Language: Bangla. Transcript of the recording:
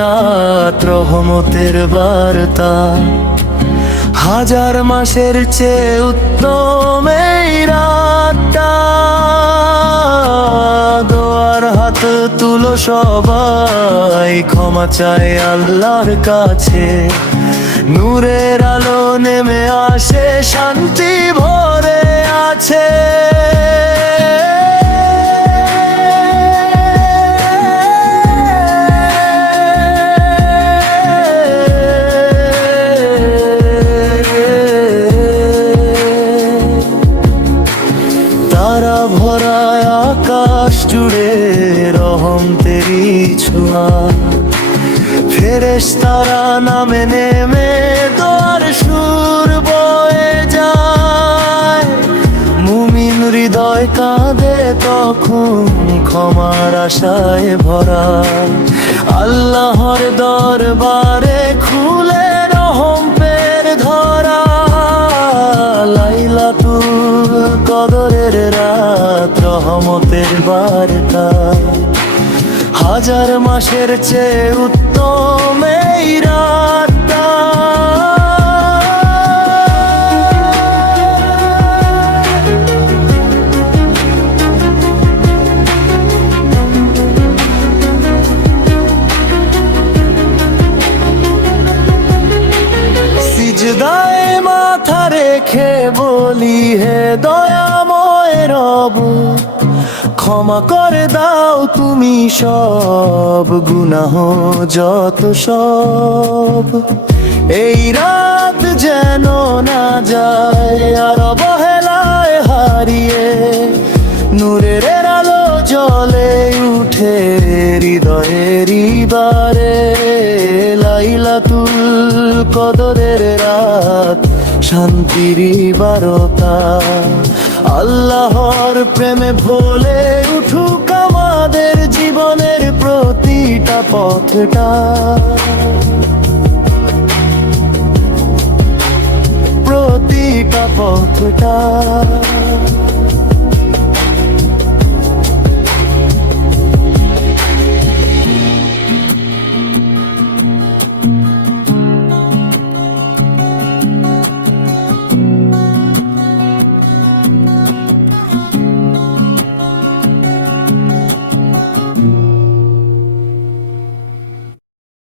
রাত রহমতের বার্তা, হাজার মাসের চেয়ে উত্তম এই রাতটা। দোয়ার হাত তুলো সবাই, ক্ষমা চাই আল্লাহর কাছে। নূরের আলো নেমে আসে, শান্তি ভরে আছে। তারা ভরা আকাশ জুড়ে রহম তেরি ছোঁয়া, ফেরেশতারা নামে নেমে দোয়ার সুর বয়ে যায়। মুমিন হৃদয় কাঁদে তখন ক্ষমার আশায় ভরা। আল্লাহর দরবারে খুলে রহম পের ধরা। লাইলাতুল কদরের রাত রহমতের বার্তা, হাজার মাসের চেয়ে উত্তম এই রাতটা। সিজদায় মাথা রেখে বলি, হে দয়াময় রব, ক্ষমা করে দাও তুমি সব গুনাহ যত সব। এই রাত যেন না যায় আর অবহেলায় হারিয়ে, নূরের আলো জ্বলে উঠে হৃদয়ের বারে। লাইলাতুল কদরের রাত শান্তির বারতা, আল্লাহর প্রেমে ভোলে উঠুক আমাদের জীবনের প্রতিটা পথটা। প্রতিটা পথটা।